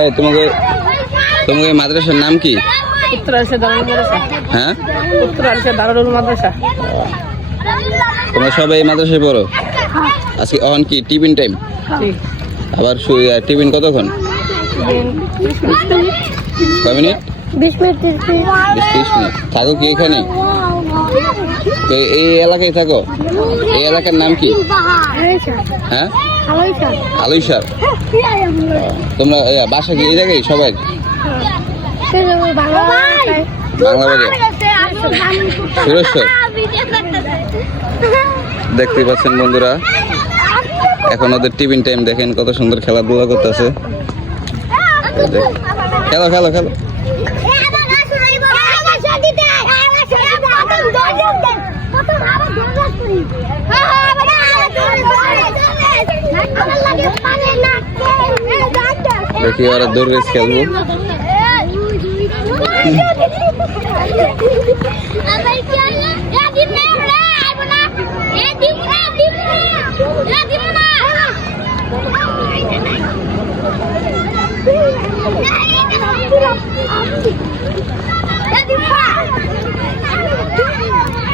এই তোমাকে মাদ্রাসার নাম কি? হ্যাঁ, তোমরা সবাই এই মাদ্রাসায় পড়ো? আজকে অন কি টিফিন টাইম? আবার টিফিন কতক্ষণ? কয় মিনিট? 20 minute 30 minute. থাকো কি এখানে? তো এই এলাকায় থাকো? এই এলাকার নাম কি? হ্যাঁ, আলুইসার। তোমরা বাসা কি এই জায়গায় সবাই? বাংলা বাজার, সুরেশ্বর। দেখতে পাচ্ছেন বন্ধুরা, এখন ওদের টিফিন টাইম। দেখেন কত সুন্দর খেলাধুলা করতেছে। খেলো খেলো খেলো। দেখি ওরা দৌড় রেস খেলবো।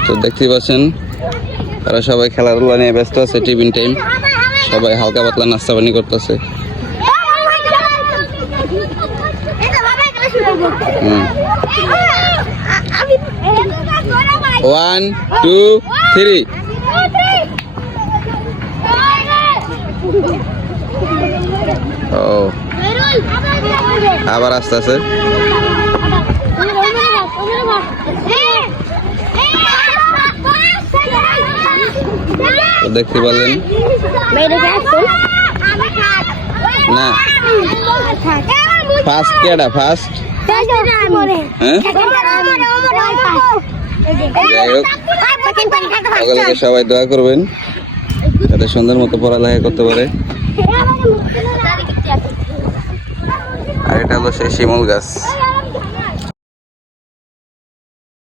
তো দেখতে পাচ্ছেন তারা সবাই খেলাধুলা নিয়ে ব্যস্ত আছে। টিফিন টাইম, সবাই হালকা পাতলা নাস্তা পানি করতেছে। 1 2 3। ও আবার আস্তে আস্তে দেখতে পারলেন না? ফার্স্ট কেডা? ফার্স্ট যাই হোক, সকলকে সবাই দোয়া করবেন যাতে সুন্দর মতো পড়ালেখা করতে পারে। আর এটা হলো সেই শিমুল গাছ।